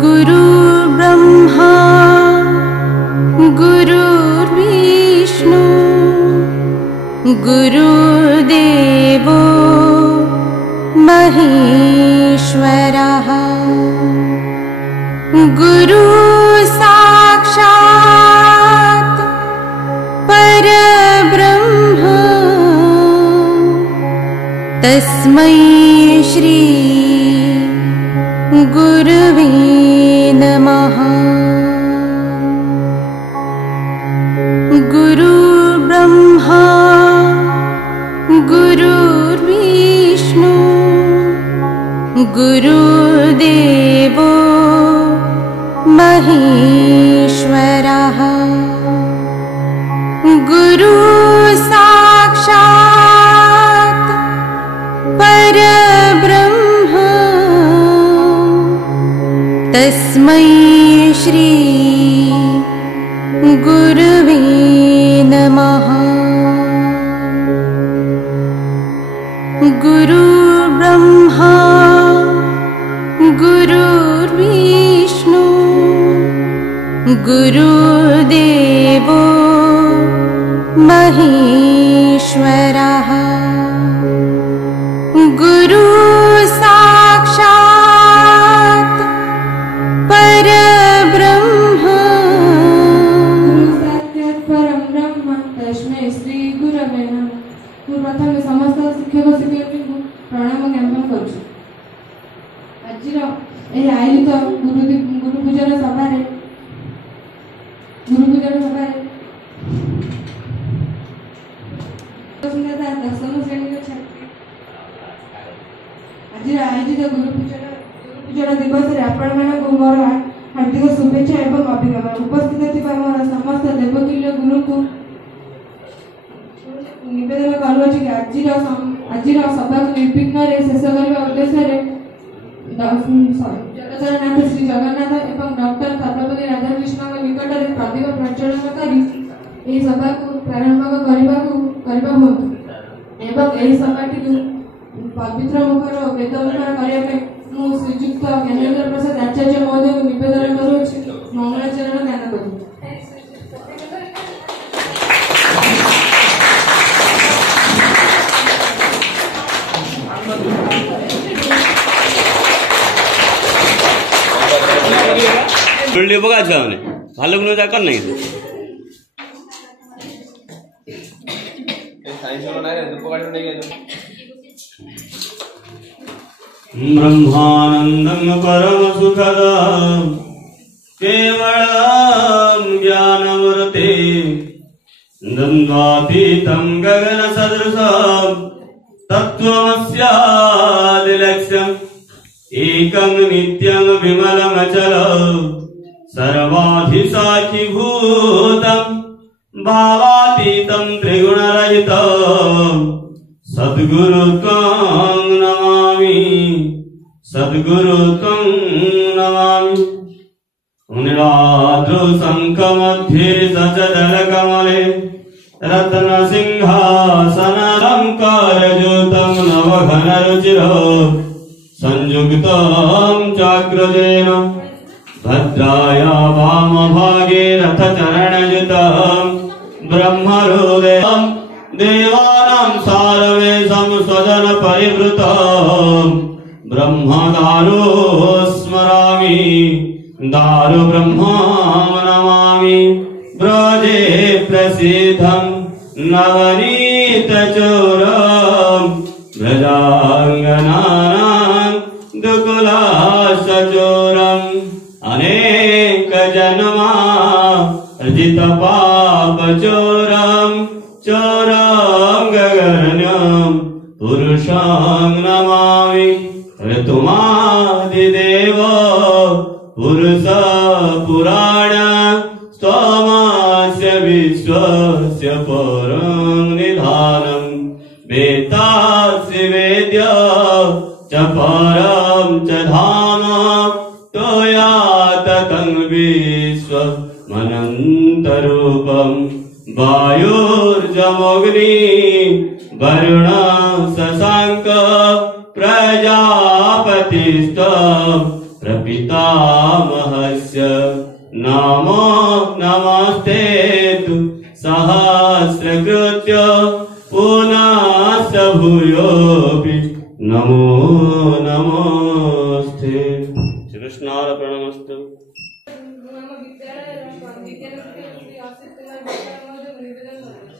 गुरु ब्रह्मा गुरुर्विष्णु गुरुदेवो महेश्वरः गुरु साक्षात् परब्रह्म तस्मै श्री गुरुवे नमः। गुरु ब्रह्मा गुरुर्विष्णु गुरुदेवो महेश्वरः गुरु साक्षात् परब्रह्म तस्मै श्री गुरुवे नमः। गुरु ब्रह्मा गुरुर्विष्णु गुरुदेवो महेश्वरः गुरु साक्षात् परब्रह्म परम ब्रह्म तस्मै श्री गुरवे नमः। प्रथम समस्त शिक्षक शिक्षयित्री को प्रणाम ज्ञापन करुछु। आज आयोजित गुरु पूजन सभा दशम श्रेणी छात्री आज आयोजित गुरु पूजन दिवस आपण मानक मोर हार्दिक शुभेच्छा एवं अभिनंदन। उपस्थित थिबा मोर समस्त देवतुल्य गुरु को निवेदन करुछि कि आज सभा को निर्विघ्न शेष करने उद्देश्य जगतनाथ श्री जगन्नाथ एवं डॉक्टर सर्वपल्ली राधाकृष्ण निकट में प्रदीप प्रज्वलन करी यह सभा को प्रारंभ करने सभाटी पवित्र मुखर वेद मुखर करने श्रीजुक्त ज्ञानेन्द्र प्रसाद आचार्य महोदय को निवेदन करुछि मंगलाचरण ज्ञान करी। ভালো কোনো দরকার নাই ब्रह्मानंदं परम सुखदं केवलं ज्ञानमूर्ति द्वन्द्वातीतं गगन सदृशं तत्त्वमस्यादिलक्ष्यम् एकं नित्यं विमलमचलं सर्वाधिसाक्षिभूतं भावातीतं त्रिगुणरहितं सद्गुरु त्वं नमामि नीलाद्रौ शङ्खमध्ये सचदलकमले रत्नसिंहासनालङ्कारयुतं नवघनरुचिरं संयुक्तं चाग्रजेन भद्राया वामभागे रथचरणयुतं ब्रह्महृदयं देवानां सारवेशं स्वजनपरिवृतं ब्रह्मदारो स्मरामि दारु ब्रह्मं नमामि। ब्रजे प्रसिद्धं नवनीतचोरं व्रजाङ्गनानां दुकुलाशचोरम् अनेकजन्मा अर्जितपापचोरं चोरं गगनं पुरुषं नमामि। ऋतुमादिदेव पुरुष पुराण स्तोमस्य विश्वस्य परं निधानं वेदास्य वेद्य च परं च धाम तोयाततं विश्वमनन्तरूपं वायुर्जमोऽग्नि वरुण शशाङ्क प्रजापति वसिष्ठ प्रपितामहस्य नमो नमस्ते तु सहस्रकृत्य पुनश्च भूयोऽपि नमो नमस्ते। श्रीकृष्णार्पणमस्तु। ଆମ ବିଦ୍ୟାଳୟର ବିଜ୍ଞାନ ଶିକ୍ଷକ ଶ୍ରୀ ଅସିତ କୁମାର ବିଦ୍ୟାଳୟ ମଧ୍ୟ ନିବେଦନ କରୁଛି।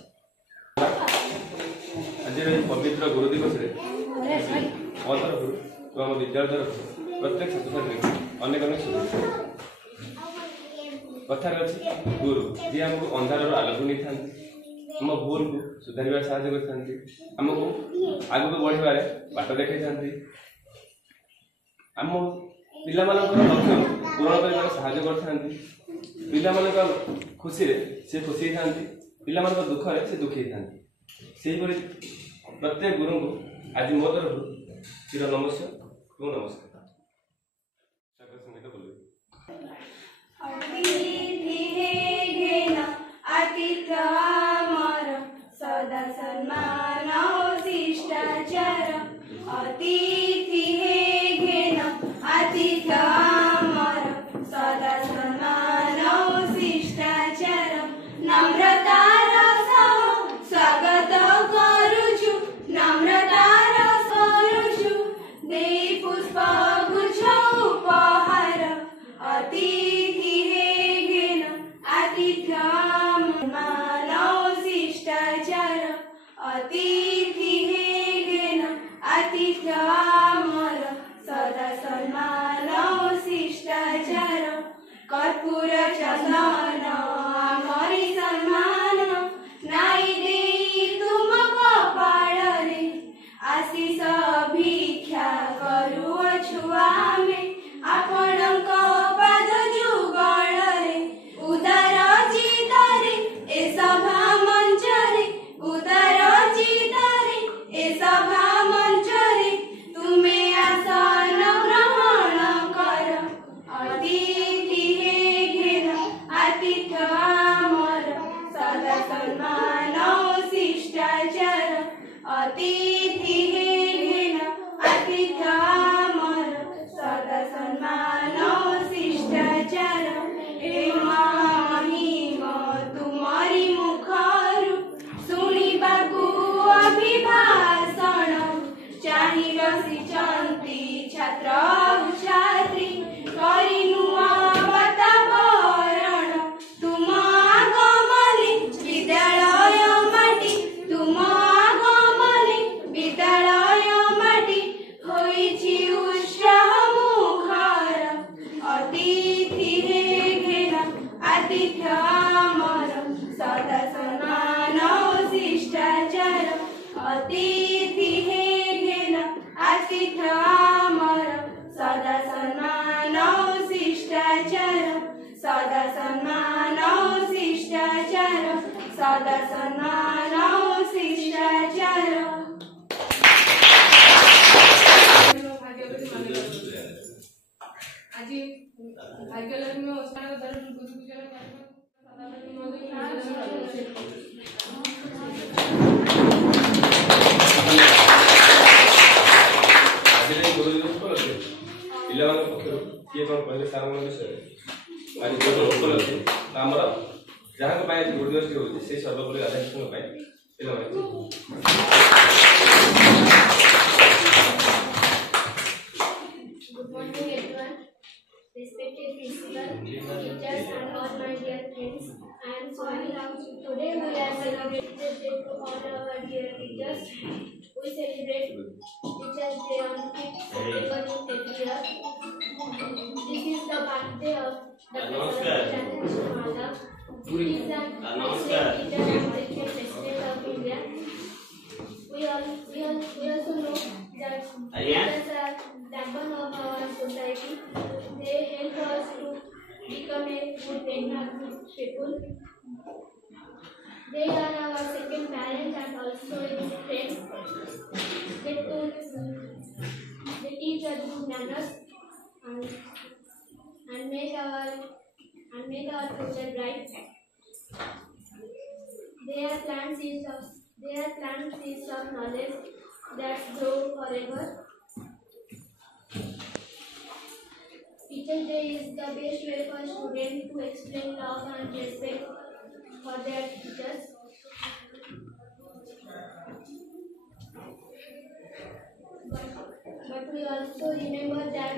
आज पवित्र गुरु दिवस ମୋ ତରଫରୁ ଆମ ବିଦ୍ୟାଳୟ ତରଫରୁ ପ୍ରତ୍ୟେକ ଛାତ୍ରଛାତ୍ରୀଙ୍କୁ ଅନେକ ଅନେକ ଶୁଭେଚ୍ଛା। କଥାରେ ଅଛି ଗୁରୁ ଯିଏ ଆମକୁ ଅନ୍ଧାରରୁ ଆଲୋକ ନେଇଥାନ୍ତି, ଆମ ଭୁଲକୁ ସୁଧାରିବାରେ ସାହାଯ୍ୟ କରିଥାନ୍ତି, ଆମକୁ ଆଗକୁ ବଢ଼ିବାରେ ବାଟ ଦେଖାଇଥାନ୍ତି, ଆମ ପିଲାମାନଙ୍କର ଲକ୍ଷ୍ୟ ପୂରଣ କରିବାରେ ସାହାଯ୍ୟ କରିଥାନ୍ତି, ପିଲାମାନଙ୍କ ଖୁସିରେ ସେ ଖୁସି ହେଇଥାନ୍ତି, ପିଲାମାନଙ୍କ ଦୁଃଖରେ ସେ ଦୁଃଖୀ ହେଇଥାନ୍ତି। ସେହିପରି ପ୍ରତ୍ୟେକ ଗୁରୁଙ୍କୁ ଆଜି ମୋ ତରଫରୁ ଚିର ନମସ୍ୟ ଏବଂ ନମସ୍କାର। ସଙ୍ଗୀତ ବୋଲିବେ। अतिथि हे घेन आतिथ्य आमर सदा सम्मान शिष्टाचार। अतिथि हे घेन आतिथ्य आमर सदा सम्मान शिष्टाचार। नम्रतार सह स्वागत करुछु, नम्रतार करुछु देई पुष्प गुच्छ उपहार। अतिथि हे घेन आतिथ्य मानव शिष्टाचार। अतिथि हे घेन आतिथ्य आमर सदा सम्मान शिष्टाचार। कर्पूर चंदन आमरि सम्मान नाई देई तुम कपाଳରେ। आशीष भिक्षा करुअछु आमे आपणଙ୍କ पाद जुगଳରେ। उदार चित्ତରେ ए सभा मञ्चରେ, उदार चित्ତରେ ए सभा मञ्चरे तुमे आसन ग्रहण कर। अतिथि हे घेन आतिथ्य आमर सदा सम्मान शिष्टाचार। अतिथि हे घेन आतिथ्य आमर सदा सम्मान शिष्टाचार। हे महिम तुमरी मुखरु शुणिबाकु अभिभाषण। चाहि बसिचंती छात्र छात्री करि नुआ वातावरण। तुम आगमने विद्यालय माटी, तुम आगमने विद्यालय माटी होइछि उत्साह मुखर। अतिथि हे घेन आतिथ्य आमर सदा सम्मान शिष्टाचार। अतिथि हे घेन आतिथ्य आमर सदा सम्मान शिष्टाचार। सदा सम्मान शिष्टाचार, सदा सम्मान शिष्टाचार। ଆଜି ଭାଗ୍ୟଲକ୍ଷ୍ମୀ ଓଷାର ଦ୍ୱାରା ଗୁରୁ ପୂଜନ କରିବାକୁ ସଦାବେଳେ ମଧ୍ୟ ନିବେଦନ କରୁଛି। गुरु दिवस उपलक्षे पिलाମାନଙ୍କ ପକ୍ଷରୁ କିଏ କ'ଣ କହିଲେ ସାରଙ୍କ ବିଷୟରେ ଆଜି ଗୁରୁ ଉପଲକ୍ଷେ ଆମର ଯାହାଙ୍କ ପାଇଁ ଆଜି ଗୁରୁ ଦିବସଟି ହେଉଛି ସେଇ ସର୍ବପଲ୍ଲୀ ରାଧାକୃଷ୍ଣଙ୍କ ପାଇଁ ପିଲାମାନେ। Good morning everyone. Respected principal, teachers and all my dear friends. I am Swami. Today we are celebrating the day to honor our dear teachers. We celebrate Teachers Day on 5th September every year. This is the birthday of the Professor Radhakrishna Madhav. He is an excellent teacher and the president of India. We also know that teachers are backbone of our society. They help us to become a good people. They are our second parents and also a good friend. They teach us good manners and make our future bright. They are plant seeds of knowledge that grow forever. Teacher's Day is the best way for students to explain love and respect for their teachers. But we also remember that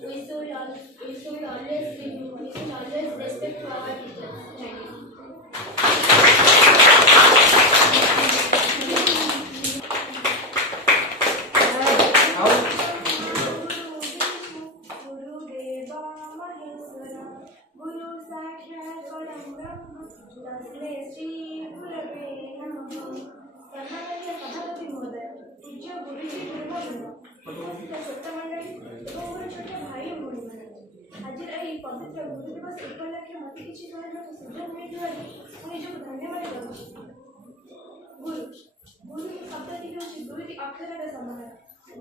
we should always respect for our teachers. Thank you. पवित्र गुरु दिवस उपलक्षे मत किसी कहବାକୁ ସୁଯୋଗ ମିଳିଥିବାରୁ ମୁଁ ନିଜକୁ ଧନ୍ୟବାଦ କରୁଛି। ଗୁରୁ ଗୁରୁ ଶବ୍ଦଟି ହେଉଛି ଦୁଇଟି ଅକ୍ଷରର ସମାହାର।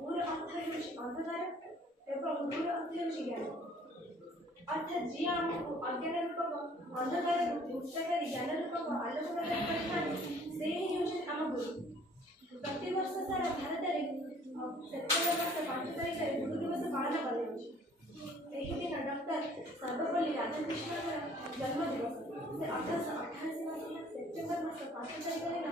ଗୁରୁର ଅର୍ଥ ହେଉଛି ଅନ୍ଧକାର ଏବଂ ଗୁରୁର ଅର୍ଥ ହେଉଛି ଜ୍ଞାନ। ଅର୍ଥାତ୍ ଯିଏ ଆମକୁ ଅଜ୍ଞାନ ରୂପକ ଅନ୍ଧକାରରୁ ମୁକ୍ତ କରି ଜ୍ଞାନ ରୂପକ ଆଲୋକ ପ୍ରଦାନ କରିଥାନ୍ତି ସେ ହିଁ ହେଉଛନ୍ତି ଆମ ଗୁରୁ। ପ୍ରତିବର୍ଷ ସାରା ଭାରତରେ ସେପ୍ଟେମ୍ବର ମାସ 5 ତାରିଖରେ ଗୁରୁ ଦିବସ ପାଳନ କରାଯାଉଛି। ଏହି ଦିନ ଡକ୍ଟର ସର୍ବପଲ୍ଲୀ ରାଧାକୃଷ୍ଣଙ୍କର ଜନ୍ମଦିବସ। ସେ 1888 ମସିହା ସେପ୍ଟେମ୍ବର ମାସ 5 ତାରିଖ ଦିନ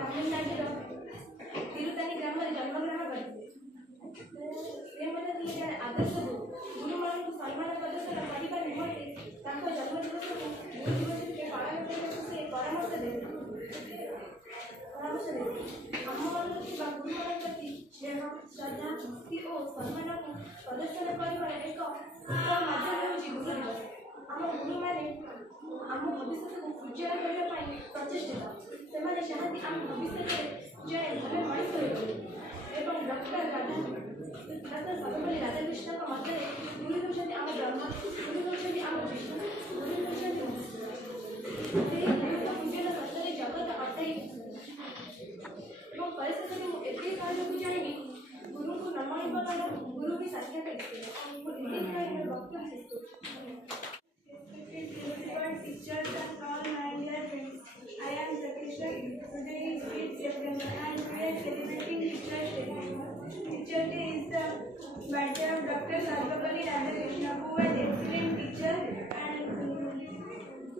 ତାମିଲନାଡୁର ତିରୁତାନି ଗ୍ରାମରେ ଜନ୍ମଗ୍ରହଣ କରିଥିଲେ। ସେ ମଧ୍ୟ ଥିଲେ ଜଣେ ଆଦର୍ଶ ଗୁରୁ। ଗୁରୁମାନଙ୍କୁ ସମ୍ମାନ ପ୍ରଦର୍ଶନ କରିବା ନିମନ୍ତେ ତାଙ୍କ ଜନ୍ମଦିବସକୁ ଗୁରୁ ଦିବସ ରୂପେ ପାଳନ କରିବାକୁ ସେ ପରାମର୍ଶ ଦେଲେ। ଆମମାନଙ୍କ ଥିବା ଗୁରୁମାନଙ୍କ ପ୍ରତି ସ୍ନେହ ଶ୍ରଦ୍ଧା ଭକ୍ତି ଓ ସମ୍ମାନକୁ ପ୍ରଦର୍ଶନ କରିବାର ଏକ ମାଧ୍ୟମ ହେଉଛି ଗୁରୁ ଦିବସ। ଆମ ଗୁରୁମାନେ ଆମ ଭବିଷ୍ୟତକୁ ଉଜ୍ଜ୍ୱଳ କରିବା ପାଇଁ ପ୍ରଚେଷ୍ଟିତ। ସେମାନେ ଚାହାନ୍ତି ଆମ ଭବିଷ୍ୟତରେ ଜଣେ ଭଲ ମଣିଷ ହୋଇପାରିବେ ଏବଂ ଡକ୍ଟର ସର୍ବପଲ୍ଲୀ ରାଧାକୃଷ୍ଣଙ୍କ ମତରେ ଗୁରୁ ହେଉଛନ୍ତି ଆମ ବ୍ରହ୍ମା, ଗୁରୁ ହେଉଛନ୍ତି ଆମ ବିଷ୍ଣୁ, ଗୁରୁ ହେଉଛନ୍ତି ସେହି ଗୁରୁଙ୍କ ପୂଜନ ସତ୍ୟରେ ଜଗତ ଅଟାଇ ଏବଂ ପରିଶେଷରେ ମୁଁ ଏତିକି କହିବାକୁ ଚାହିଁବି ଗୁରୁଙ୍କୁ ନ ମାନିବା କାରଣ ଗୁରୁ ବି ସାକ୍ଷାତ କରିଥିଲେ। ମୁଁ ଏତିକି କହି ମୋର ବକ୍ତବ୍ୟ ଶେଷ କରୁଛି। Teachers and all my dear friends, I am Prakishna. Today is 8th September and we are celebrating Teachers Day. Teachers Day is the birthday of Dr. Sarvapalli Radhakrishna, who was excellent teacher and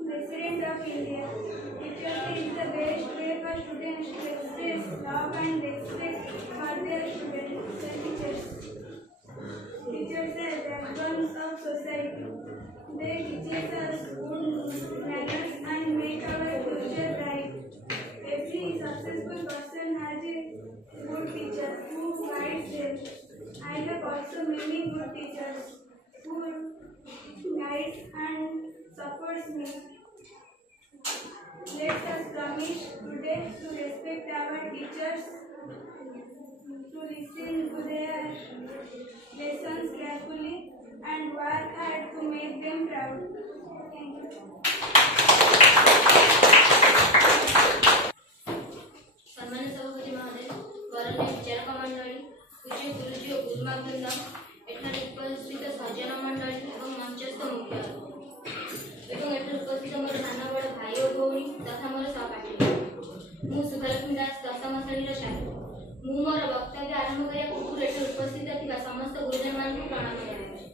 President of India. Teachers Day is the best way for students to express love and respect for their students and teachers. Teachers are the backbones of society. They teach us good manners and make our future bright. Every successful person has a good teacher who guides them. I have also many good teachers who guides and supports me. Let us promise today to respect our teachers, to listen to their lessons carefully and work hard to make them proud. Thank you. सम्मानित सभापति महोदय, गौरवनीय विचारक मंडली, पूज्य गुरुजी और गुरुमावृंद, एठारे उपस्थित सज्जन मंडली और मंचस्थ मुख्य एवं एठारे उपस्थित मोर सान बड़ भाई और भौणी तथा मोर सहपाठी मु सुभलक्ष्मी दास दशम श्रेणी छात्र। मु मोर वक्तव्य आरंभ करिया पूर्व एठारे उपस्थित थिबा समस्त गुरुजन मानकु प्रणाम जणाउछि।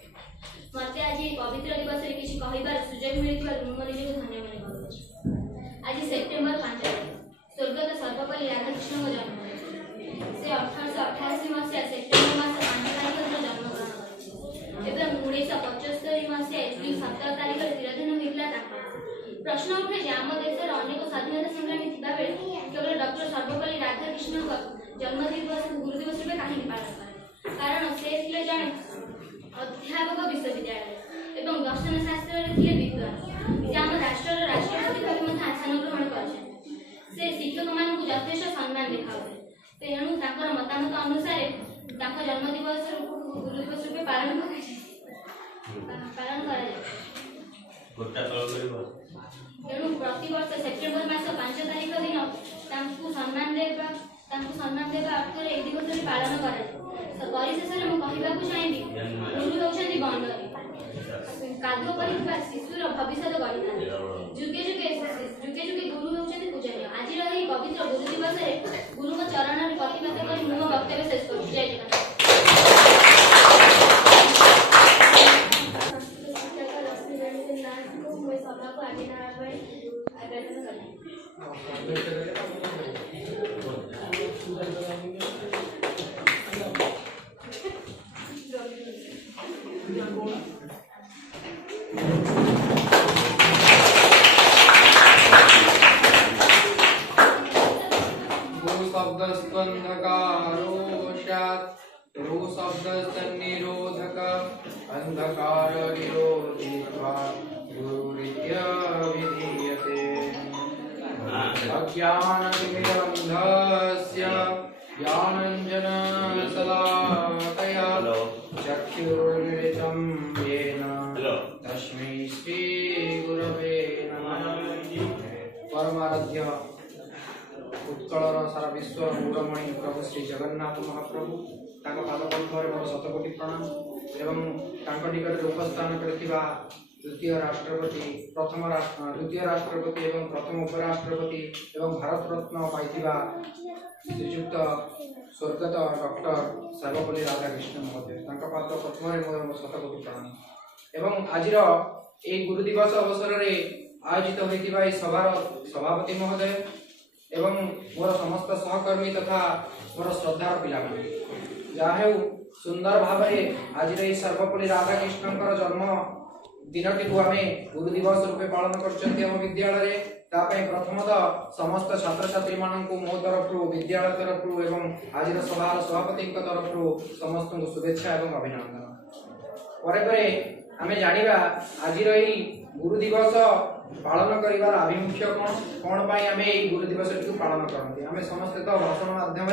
मते आज पवित्र दिवस रे किछि कहिबार सुजोग मिलिथिबार मु मोर निजକୁ धन्यवाद କରୁछि। आज सेप्टेम्बर 5 तारिख स्वर्गत सर्वपल्ली राधाकृष्ण जन्म। से 1888 मसीहा सेप्टेम्बर मास 5 तारिख दिन जन्मग्रहण करछि एवं 1975 मसीहा एप्रिल 17 तारिख तिरोधान होइला तांकर। प्रश्न उठे जे आम देशर अनेक स्वाधीनता संग्रामी थिबा बेले केवल डॉक्टर सर्वपल्ली राधाकृष्ण जन्म दिवस गुरु दिवस रूपे काहे पालन करे? कारण से थिले जणे अध्यापक विश्वविद्यालय एवं दर्शन शास्त्र थिले विद्वान। से आम राष्ट्रर राष्ट्रपति भाव मध्य आसन ग्रहण करछन। से शिक्षक मानक यथेष्ट सम्मान देखाउले। तेणु तांकर मतामत अनुसार तांकर जन्म दिवस गुरु दिवस रूपे पालन करा जाय। तेणु प्रति वर्ष सेप्टेम्बर मास 5 तारिख दिन तांकु सम्मान देबा अर्थरे ए दिवस पालन करा जाय। परिशेषରେ ମୁଁ କହିବାକୁ ଚାହିଁବି ଗୁରୁ ହେଉଛନ୍ତି ବନ୍ଦରୀ। କାଦୁଅ କରିଥିବା ଶିଶୁର ଭବିଷ୍ୟତ ଗଢ଼ିଥାନ୍ତି। ଯୁଗେ ଯୁଗେ ଗୁରୁ ହେଉଛନ୍ତି ପୂଜନୀୟ। ଆଜିର ଏହି ପବିତ୍ର ଗୁରୁ ଦିବସରେ ସମୟକୁ ଆଗେଇ ନେବା ପାଇଁ ଆବେଦନ କଲି। निरोधक अंधकार विरोधित्वा गुरुरित्यभिधीयते अज्ञानतिमिरन्धस्य ज्ञानाञ्जनशलाकया चक्षुरुन्मिलितं येन तस्मै श्रीगुरवे नमः। परमाराध्य उत्कलर सारा विश्व गौरमणि प्रभु श्री जगन्नाथ महाप्रभु तांको पादपद्मरे मोर शतकोटि प्रणाम एवं तांको निकटरे उपस्थान करथिबा द्वितीय राष्ट्रपति एवं प्रथम उपराष्ट्रपति एवं भारत रत्न पाइथिबा श्रीयुक्त स्वर्गत डॉक्टर सर्वपल्ली राधाकृष्ण महोदय तांको पादपद्मरे मोर शतकोटि प्रणाम एवं आजिर ए गुरु दिवस अवसर रे आयोजित होइथिबा ए सभार सभापति महोदय एवं मोर समस्त सहकर्मी तथा मोर श्रद्धार पिला जाहे सुंदर भाव आज सर्वपल्ली राधाकृष्ण जन्म दिनटी को आम गुरु दिवस रूपे पालन कर विद्यालय प्रथमतः समस्त छात्र छात्री मानक मो तरफ विद्यालय तरफ एवं आज सभार सभापति तरफ समस्त शुभेच्छा एवं अभिनंदन। आम जानिबा आज गुरु दिवस पालन करिवार आभिमुख्य कौन पाई आम गुरु दिवस पालन करते आम समस्ते तो भाषण माध्यम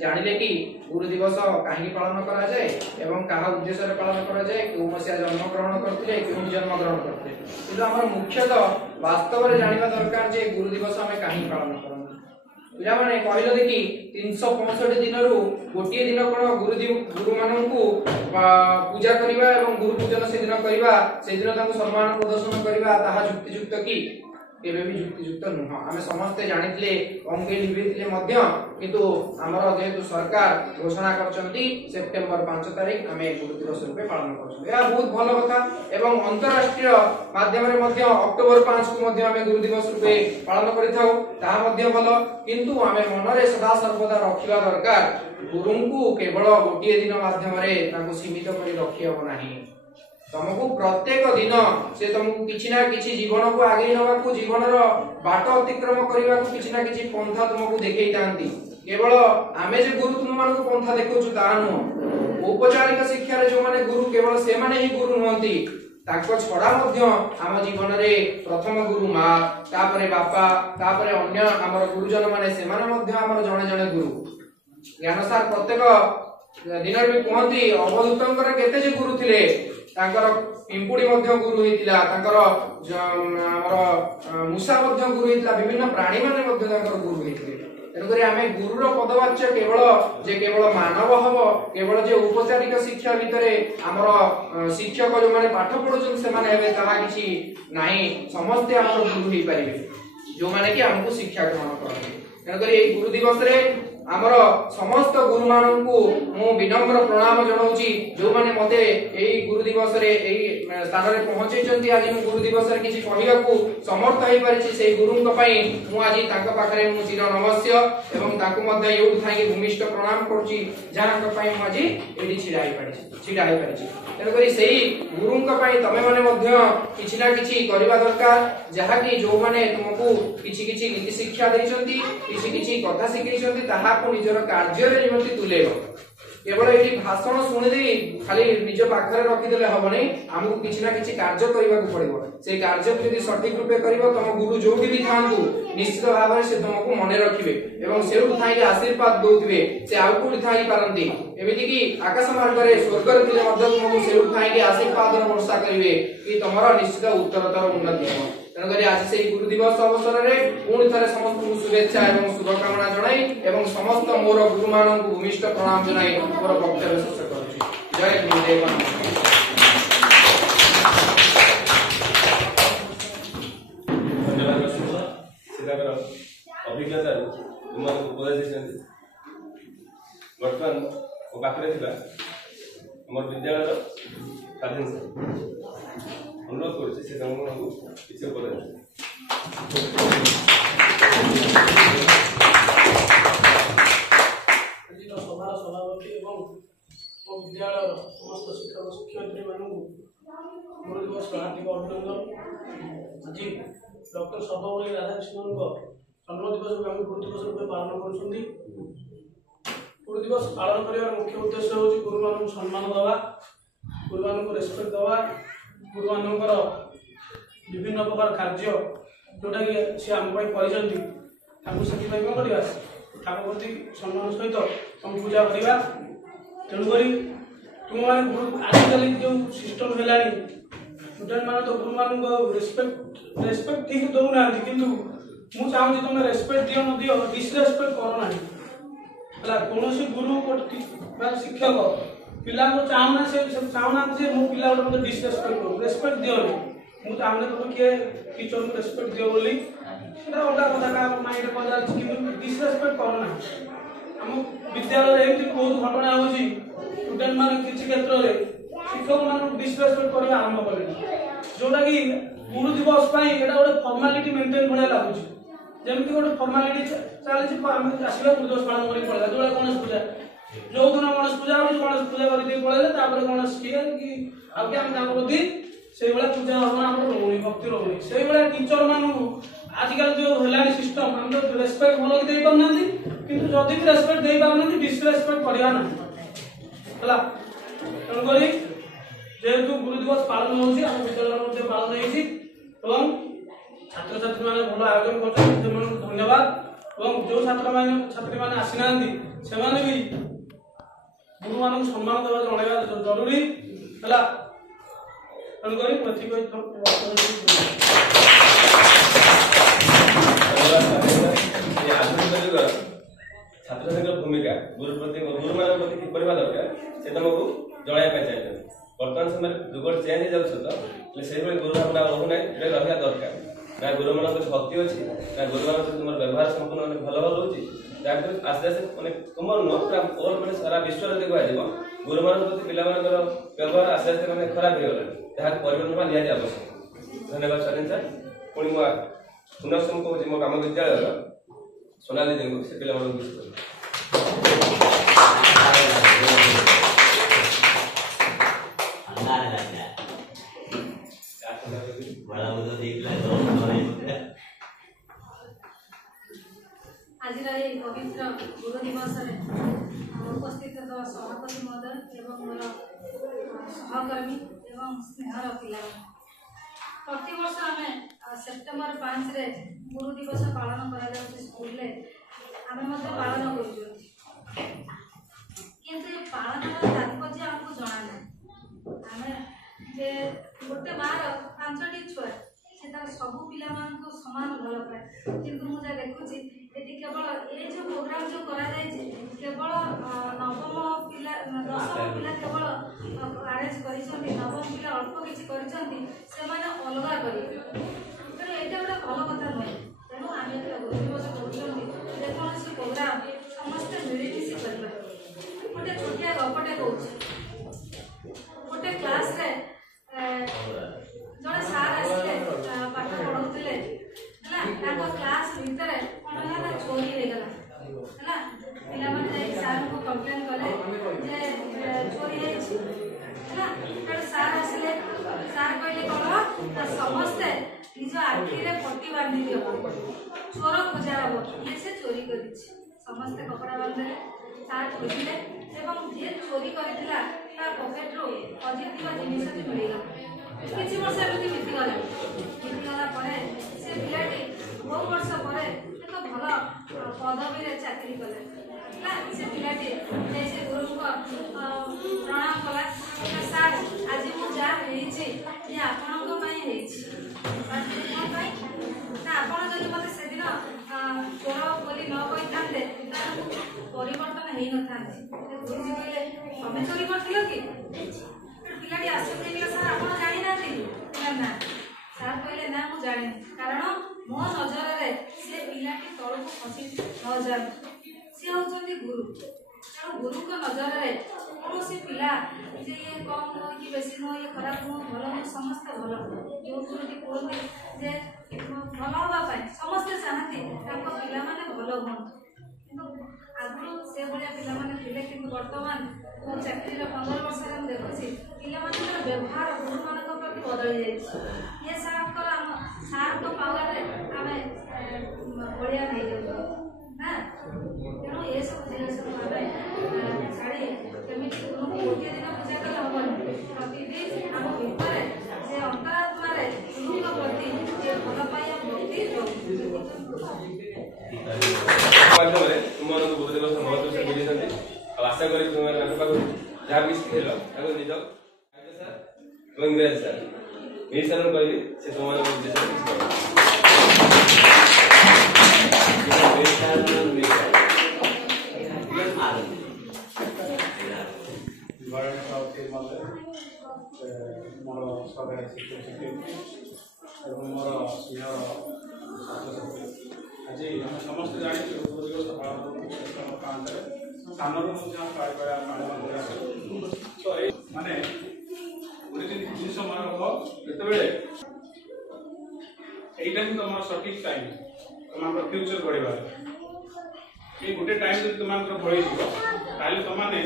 जानिले कि गुरु दिवस कहीं पालन करा जाए एवं क्या उद्देश्य पालन करा जाए क्यों मसीहा जन्म ग्रहण करते क्यों जन्म ग्रहण करते कि आम मुख्यतः वास्तव में जाना दरकार जे गुरु दिवस आम कहीं पालन करते पिलाने कहले देखि 365 दिन गोटे दिन कौन गुरु मानू पूजा करवा एवं गुरु पूजन से दिन करवा से दिन सम्मान प्रदर्शन करवा ताहा युक्तियुक्त कि केबे भी युक्तियुक्त नुह आम समस्ते जानिथिले अंगे लिभिथिले मध्य किंतु हमर जेहेतु सरकार घोषणा करचंती सेप्टेम्बर 5 तारिख आम गुरु दिवस रूपे पालन करछन या बहुत भल कथा एवं अंतरराष्ट्रीय माध्यम रे मध्य अक्टोबर 5 को मध्य आम गुरु दिवस रूपे पालन करिथाउ ता मध्य भल किंतु आम मनरे सदा सर्वदा रखिबा दरकार गुरुंकु केवल गोटे दिन माध्यम रे ताको सीमित करि रखियब नाही तुमको प्रत्येक दिन से तुमको किछि ना किछि जीवन को आगे नबाकू जीवन रो बाट अतिक्रम करबा को किछि ना किछि पंथा तुमको देखै तांती केवल आमे जे गुरु तुम मान को पंथा देखौछु ता न औपचारिक शिक्षा रे जो माने गुरु केवल से माने ही गुरु नहंती ताको छडा मध्य आम जीवन रे प्रथम गुरु मां तापरे बापा तापरे अन्य हमर गुरुजन माने से माने मध्य हमर जणे जणे गुरु ज्ञानसार प्रत्येक दिन भी कहती अवधूतंकर केते जे गुरु थिले तांकर पिंपुड़ी मध्य गुरु हेतिला तांकर हमर मूसा मध्य गुरु हेतिला विभिन्न प्राणी माने मध्य तांकर गुरु हेतिले तेनकरी आमे गुरुर पदवाच्य केवल मानव हबो केवल जे औपचारिक शिक्षा भितरे हमर शिक्षक जो माने पाठ पढुछन से माने हेबे ताहा किछि नाही समस्त हमर गुरु हेइ परिबे जो माने कि हमकु शिक्षा ग्रहण करबे तेनकरी ए गुरु दिवस रे आमर समस्त गुरु मानू मु विनम्र प्रणाम जनाऊँगी जो माने मते एई गुरु दिवस रे एई स्थान रे पहुंचैचंती आज मु गुरु दिवस रे किछि कहिबाकू समर्थ होई परिछि सेई गुरुंक पई मु आज तांका पाखरे मु चिर नमस्य एवं तांको मध्ये एउ थाई भूमिष्ठ प्रणाम करछि जाहाक पई मु आज एडी छिडाई परिछि तेन करी सेई गुरुंक पई तमे माने मध्ये किछि ना किछि करबा दरकार जहा कि जो माने तुमको किछि किछि नीति शिक्षा दैचंती किछि किछि कथा शिखैचंती ताहा को निजर कार्य रे निमंती तुलेबो केवल एटी भाषण सुनि दे खाली निज पाखरे रखि देले हबनी हमहु किछि ना किछि कार्य करबा को पड़िबो से कार्य यदि सठिक रूपे करबो तम गुरु जोगी भी थांतु निश्चित भाव से तुमको मने रखिबे एवं सेउ थाई आशीर्वाद दोथिबे से आउ को थाई पारंती एमिति कि आकाश मार्ग रे स्वर्ग रे तिले मध्य तुमको सेउ थाई आशीर्वाद वर्षा करिवे कि तमरा निश्चित उत्तरतर उन्नति हो तेणुकरी आज से गुरु दिवस अवसर में पुणी थे समस्त शुभेच्छा और शुभकामना जनाई एवं समस्त मोर गुरु मान भूमिष्ठ प्रणाम जनाई मोर वक्तव्य शेष करुछि। जय गुरुदेव। अभिज्ञता उपदेश बर्तमान मो पाखे मोर विद्यालय स्वाधीन अनुरोध कर किसी उपदेश सभार सभापति एवं विद्यालय समस्त शिक्षक शिक्षयित्री मानू गुरु दिवस हार्दिक अभिनंदन। आज डॉक्टर सर्वपल्ली राधाकृष्णन जन्म दिवस को आम गुरु दिवस रूप पालन कर। गुरु दिवस पालन कर मुख्य उद्देश्य हूँ गुरु मान सम्मान दवा, गुरु मान रेस्पेक्ट दवा, गुरु मान विभिन्न प्रकार कार्य जोटा कि सी आम कर कौन करवा प्रति सम्मान सहित तुम पूजा करवा। तेणुक तुम मैंने गुरु आजिकल जो सिस्टम है स्टूडेंट मान तो गुरु मान रेस्पेक्ट ठीक दौना कि मुझे चाहूँगी तुम रेस्पेक्ट दियो न दियो डिसरेस्पेक्ट करना है कौन गुरु शिक्षक पिला चाहूना से चाहूना जे मो पिला गोटे मतलब डिसरेस्पेक्ट करूँ रेस्पेक्ट दियोनी मुझे चाहूना तुम किए टीचर को रेस्पेक्ट दियो बोली अलग कथा क्या माइंड कह डिसरेस्पेक्ट करना। आम विद्यालय एमती बहुत घटना हो स्टूडेंट मान किसी क्षेत्र में शिक्षक मान डिसरेस्पेक्ट करने आरंभ कले जोटा कि गुरु दिवस गोटे फर्मालीटी मेंटेन भाया लगुच जमी गोटे फर्मालीटी चली आसवा गुरु दिवस पालन कर पड़ा जो गणेश पूजा जो दिन गणेश पूजा हो गणेश पूजा करके पड़े गणेश किए कि आगे आम प्रति से पूजा भावना रोनी भक्ति रोनी से टीचर मानू आजिकल जो है सिस्टम हम तो रेस्पेक्ट भल दे पाना किंतु जदि भी रेस्पेक्ट दे पाना डिसरेस्पेक्ट करवा ना तेणुक जेहेतु गुरु दिवस पालन हो विद्यालय पालन हो छात्र छात्री मैंने भल आयोजन कर धन्यवाद और जो छात्र छात्री मैंने आसी ना से भी गुरु मान सम्मान देवा जनवा जरूरी है। तेणुक छात्र छात्री भूमिका गुरु प्रति गुरु मान प्रति किपर दरकार से तुमको जनवाई चाहिए। बर्तमान समय जुग चेंज हो जाए से गुरु भावना रोना रहा दरकार ना गुरु मान प्रति भक्ति अच्छी ना गुरु मान प्रति तुम व्यवहार संपूर्ण मैंने भल भल रोचे आस्ते आस्ते मैंने तुम नुह पूरा ओल मैंने सारा विश्व जब कह गुरु मान प्रति पिला व्यवहार आस्ते आस्ते मैंने खराब हो गला जहाँ परिवर्तन निहाती आवश्यक। धन्यवाद सर सर पुणी मुझे पुनः कहूँ मो ग्राम विद्यालय सोनाली देवी से पिला आज पवित्र गुरु दिवस उपस्थित सभापति महोदय एवं मोर सहकर्मी एवं स्नेहर पिला प्रति वर्ष आम सेप्टेम्बर 5 रे गुरु दिवस पालन करा स्कूल आम पालन कर पालन तात्पर्य आमको जना ना आम जे गोटे मार 5टी छुआ से सबू पिला समान भल पाए किंतु मुझे देखुची ये केवल ये जो प्रोग्राम जो करा केवल नवम पिला 10म पिला केवल अरेंज कर नवम पिला अल्प किसी अलग कर यहाँ गोटे भल कथा नुहे तेणु आम गुरु दिवस कौन प्रोग्राम समस्ते मिलमिशि कर गोटे छोटिया गपटे कौन गोटे क्लास रे जड़े सार आसिले पाठ पढ़ाते क्लास भितर कौन है चोरी हो गला है सार को कंप्लेन कले चोरी है सार आसिले सार कहले कौन समस्ते निज आखि पट्टी बांधि दियो चोर खोजा हम ये से चोरी कर समस्ते कपड़ा बांधे सार खोजिले जी चोरी करता पकेट्रु हजिवा जिन मिलगला किसी वर्ष एमती बीतीगला से पिलाटी बहुत वर्ष पर एक भल पदवी चाकरी कले से पिलाटी से गुरु को प्रणाम कला सार आज मुझे आपण आप मत से दिन चोर बोली न कही था परिवर्तन हो न था गुरुजी कहले तमें चोरी कर कि पिलाटी आसपे सर आप जानी ना सार कहले ना मुझे जानी कारण मो नजर में से पिलाटी तौक खसी न जाए सी होती गुरु तेणु गुरु को नजर में कौन पिला जे ये कम नुह कि बेसी नुह ये खराब नुह भल नुह समस्ते भल जो गुरुजी कहते जे भल हाँपाई ଭଳିଆ ହେଇଯାଉଛନ୍ତି ନା। ତେଣୁ ଏସବୁ ଜିନିଷକୁ ଆମେ ଛାଡ଼ି କେମିତି ଗୁରୁଙ୍କୁ ଗୋଟିଏ ଦିନ ପୂଜା କଲେ ହବନି, ପ୍ରତିଦିନ ଆମ ଭିତରେ ସେ ଅନ୍ତରାତ୍ମାରେ ଗୁରୁଙ୍କ ପ୍ରତି ଯେ ଭଲ ପାଇବା ଭକ୍ତି ମାଧ୍ୟମରେ ତୁମମାନଙ୍କୁ ଗୁରୁ ଦିବସ ମହତ୍ଵ ସେ ବୁଝିଛନ୍ତି। ଆଉ ଆଶା କରି ତୁମେ ତାଙ୍କ ପାଖରୁ ଯାହା ବି ଶିଖିଲ ତାକୁ ନିଜ ସାର୍ ଏବଂ ଇଂରାଜୀ ସାର୍ ମିର ସାର୍ଙ୍କୁ କହିବି ସେ ତୁମମାନଙ୍କ ଉଦ୍ଦେଶ୍ୟରେ କିଛି କହିବେ। ମୋର ସରକାରୀ ଶିକ୍ଷକ ଶିକ୍ଷୟିତ୍ରୀ ଏବଂ ମୋର ସ୍ନେହ ଛାତ୍ରଛାତ୍ରୀ, ଆଜି ଆମେ ସମସ୍ତେ ଜାଣିଛୁ ଗୁରୁ ଦିବସ ପାଳନ କରୁଛୁ ସେପ୍ଟେମ୍ବର 5ରେ ସାନରୁ ମଧ୍ୟ ପାଳନ କରାଯାଏ। ତ ଏଇ ମାନେ ଗୋଟେ ଜିନିଷ ମନେ ରଖ, ଯେତେବେଳେ এইটা ହିଁ তোমার সঠিক টাইম তোমার ফ্ୟୁଚର গড়িবার। এই গোটে টাইম যদি তোমার গড়িଯିବ তাহলে তোমানে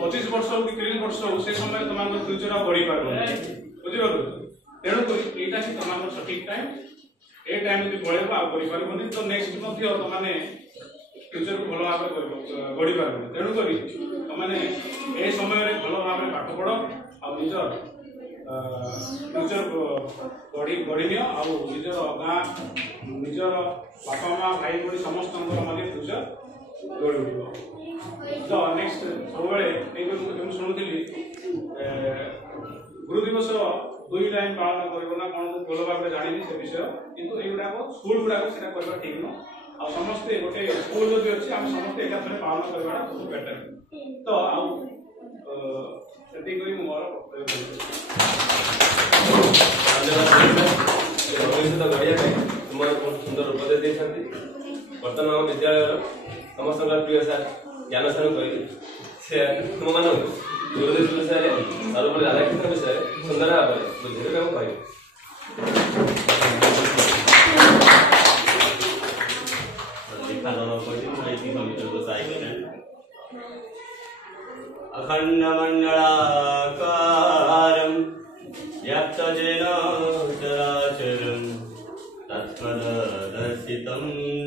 25 ବର୍ଷ ହଉ କି 30 ବର୍ଷ ହଉ ସେ ସମୟରେ তোমার ফ্ୟୁচର ଆଉ গড়ি পারবে না, বুঝিপারো। তেণু করে এইটা ହିଁ তোমার সঠিক টাইম। এই টাইম যদি গড়িব ଆଉ গড়ি পারবনি তো নেক্সট ମଧ୍ୟ তোমানে ফ্ୟୁচର କୁ ଭଲ ଭାବରେ গড়ি পারবে। তেণু করে তোমানে এই সমୟରେ ଭଲ ଭାବରେ ପାଠ ପଢ ଆଉ ନିଜର ଫ୍ୟୁଚର ଗଢି ନିଅ ଆଉ ନିଜର ଗାଁ ନିଜର ବାପା ମା ଭାଇ ଭଉଣୀ ସମସ୍ତଙ୍କର ମଧ୍ୟ ଫ୍ୟୁଚର ଗଢି ଉଠିବ। ତ ନେକ୍ସଟ ସବୁବେଳେ ଏଇଭଳି ମୁଁ ଶୁଣୁଥିଲି ଗୁରୁ ଦିବସ 2 ଟାଇମ୍ ପାଳନ କରିବ ନା କ'ଣ ଭଲ ଭାବରେ ଜାଣିନି ସେ ବିଷୟ, କିନ୍ତୁ ଏଇଗୁଡ଼ାକ ସ୍କୁଲ ଗୁଡ଼ାକ ସେଟା କରିବା ଠିକ ନୁହଁ। ଆଉ ସମସ୍ତେ ଗୋଟେ ସ୍କୁଲ ଯଦି ଅଛି ଆମେ ସମସ୍ତେ ଏକାଥରେ ପାଳନ କରିବାଟା ବହୁତ ବେଟର। ତ ଆଉ ସେତିକି କରି ମୁଁ ମୋର ଭବିଷ୍ୟତ ଗଢ଼ିବା ପାଇଁ ତୁମର ବହୁତ ସୁନ୍ଦର ଉପଦେଶ ଦେଇଛନ୍ତି। ବର୍ତ୍ତମାନ ଆମ ବିଦ୍ୟାଳୟର ସମସ୍ତଙ୍କର ପ୍ରିୟ ସାର୍ ଜ୍ଞାନ ସାର୍ କହିଲେ ସେ ତୁମମାନଙ୍କୁ ଗୁରୁଦେବ ବିଷୟରେ ସର୍ବପଲ୍ଲୀ ରାଧାକୃଷ୍ଣ ବିଷୟରେ ସୁନ୍ଦର ଭାବରେ ବୁଝେଇବେ ଏବଂ କହିବେ। अखंड मंडलाकारं व्याप्तजेन चराचरं तत्पददर्शितं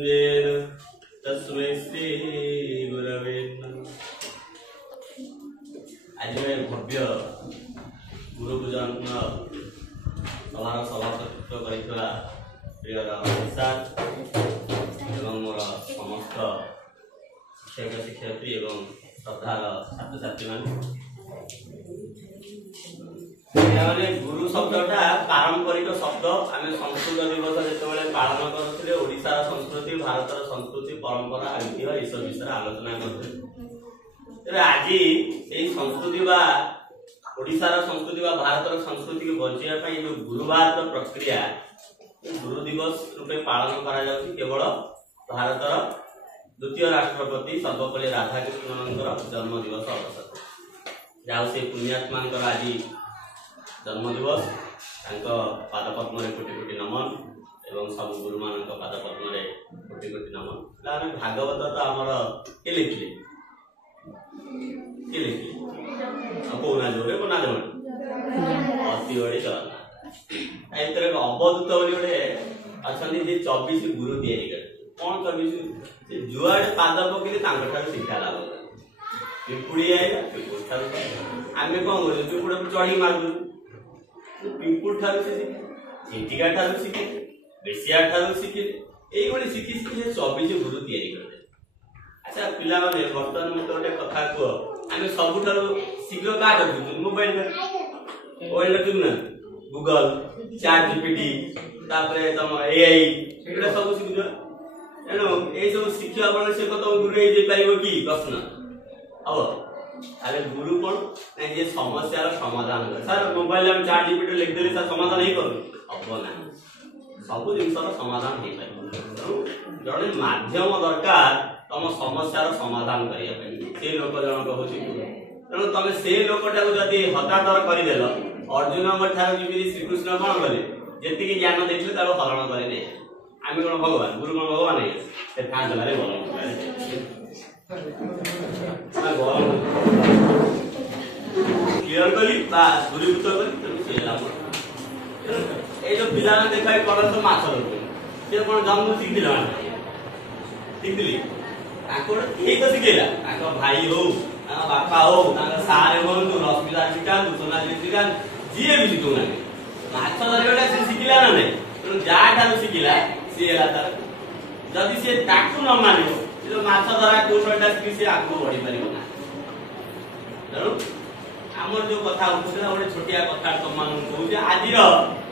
येन तस्मै श्री गुरवे नमः। आज भव्य गुरु पूजन सभार सभापतित्व करथिबा प्रिय रामदेव सार एवं मोर समस्त शिक्षक शिक्षयित्री एवं श्रद्धार छात्र छात्री मैंने गुरु शब्दटा पारंपरिक शब्द आम संस्कृत दिवस जो पालन करुले ओडिशार संस्कृति भारतर संस्कृति परंपरा ऐतिह्य ये सब विषय आलोचना करते। आज यही संस्कृति बा ओडिशार संस्कृति बा भारतर संस्कृति को बचाई जो गुरुवार प्रक्रिया गुरु दिवस रूपे पालन करा केवल भारतर द्वितीय राष्ट्रपति सर्वपल्ली राधाकृष्णन जन्म दिवस अवसर जाऊ से पुण्यात्मा आज जन्म दिवस पादपद्म कोटि कोटि नमन एवं सब गुरु मान पादपद्म कोटि कोटि नमन। भागवत तो आमर किए लिखिले कौना जोड़े कौना जोड़े अति ओडी चलना अवधूत बोले अच्छा 24 गुरु तैयारी कर कौन कर जुआड़े पाद पकड़े शिक्षा लाभ पिंपुड़ी आएगा पिंपुड़ ठार आम कौन कर पिंपुड़ चढ़ी मारदु पिंपुड़ ठार चिंटिका ठार शिखे बेसिया ठार शिखे ये शिखी शिखी 24 गुरु तैयारी करते। अच्छा पिला माने बर्तमान मत गोटे कथा कह आम सबुठ शीघ्र क्या मोबाइल मोबाइल ना गूगल चैट जीपीटी तुम एआई सब शिखुच तेणु ये सब शिक्षा बड़े से कत दूरे पार कि प्रश्न हम अरे गुरु कौन ये समस्या समाधान कर सर मोबाइल में चार्ट जीपीटी लिखदेली सर समाधान ही करूँ हम ना सब जिन समाधान हो पार जड़े मध्यम दरकार तुम समस्यार समाधान करने से लोक जनक हूँ तेणु तुम से लोकटा जदि हतादर करदेल अर्जुन जमी श्रीकृष्ण कौन कले जी ज्ञान देते हरण करे आम कौन भगवान गुरु कौन भगवान है क्लियर कली दूरीभूत कली ये जो पिला देखा कलर सब माछ सी कौन जन्म शिखी ଠିକଲି ତାଙ୍କୁ ଗୋଟେ କେହି ତ ଶିଖେଇଲା ତାଙ୍କ ଭାଇ ହଉ ତାଙ୍କ ବାପା ହଉ ତାଙ୍କ ସାର୍ ହୁଅନ୍ତୁ ରଶ୍ମିତା ଶିଖାନ୍ତୁ ସୋନାଲି ଶିଖାନ୍ତୁ ଯିଏ ବି ଶିଖଉନାହାନ୍ତି ମାଛ ଧରିବାଟା ସେ ଶିଖିଲା ନା ନାଇଁ ତେଣୁ ଯାହା ଠାରୁ ଶିଖିଲା ସିଏ ହେଲା ତାର ଯଦି ସିଏ ତାକୁ ନ ମାନିବ ସେ ମାଛ ଧରା କୌଶଳଟା ଶିଖି ସିଏ ଆଗକୁ ବଢି ପାରିବ ନା ତେଣୁ ଆମର ଯୋଉ କଥା ଉଠୁଥିଲା ଗୋଟେ ଛୋଟିଆ କଥା ତମମାନଙ୍କୁ କହୁଛି ଆଜିର